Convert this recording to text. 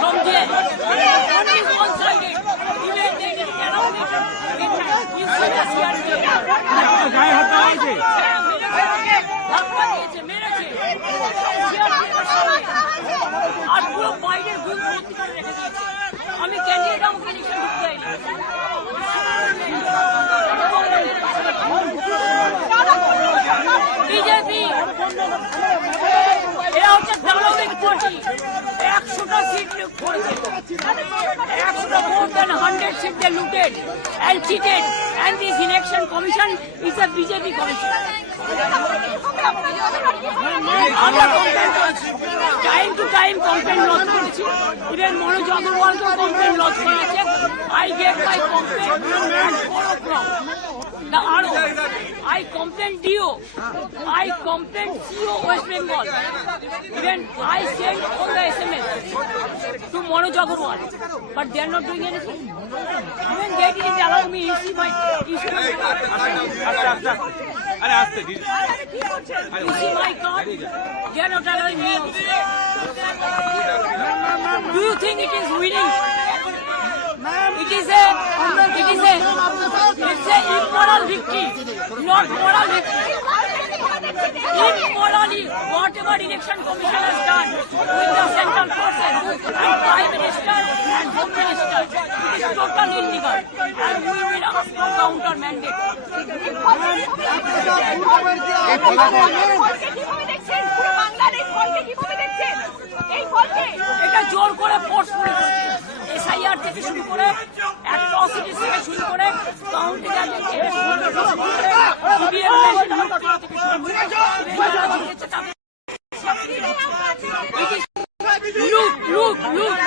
from there. Only one-sided. Even they didn't allow me to you see the CRP. আর পুরো বাইরের গুণ ভর্তি করে রেখে দিয়েছে। আমি ক্যান্ডিডেট আমাকে ইলেকশন ঢুকতে যাইনি। বিজেপি এরা হচ্ছে দানবিক পার্টি। 100টা সিট করেছে, 100টা more than 100 seats they looted and cheated, and this election commission is a BJP commission. আমরা time to time complain lodge করেছি, ইভেন মনোজ আগরওয়ালকেও কমপ্লেন লজ করেছে। I gave my complaint at 4 o'clock. The RO, I complained DO, I complained CO West Bengal. Even I sent all the SMS to Manoj Agarwal, but they are not doing anything. Even they didn't allow me to see my card. They are not allowing me. Do you think it is winning? It's a immoral victory, not moral victory. Immorally, whatever election commission has done with the central forces and prime minister and home minister, it is totally illegal, and we will ask for counter mandate. এটা জোর করে force করে SIR থেকে শুরু করে atrocities থেকে শুরু করে কাউন্টি জাজের থেকে শুরু করে ইভিএম মেশিন লুট করা থেকে শুরু করে লুট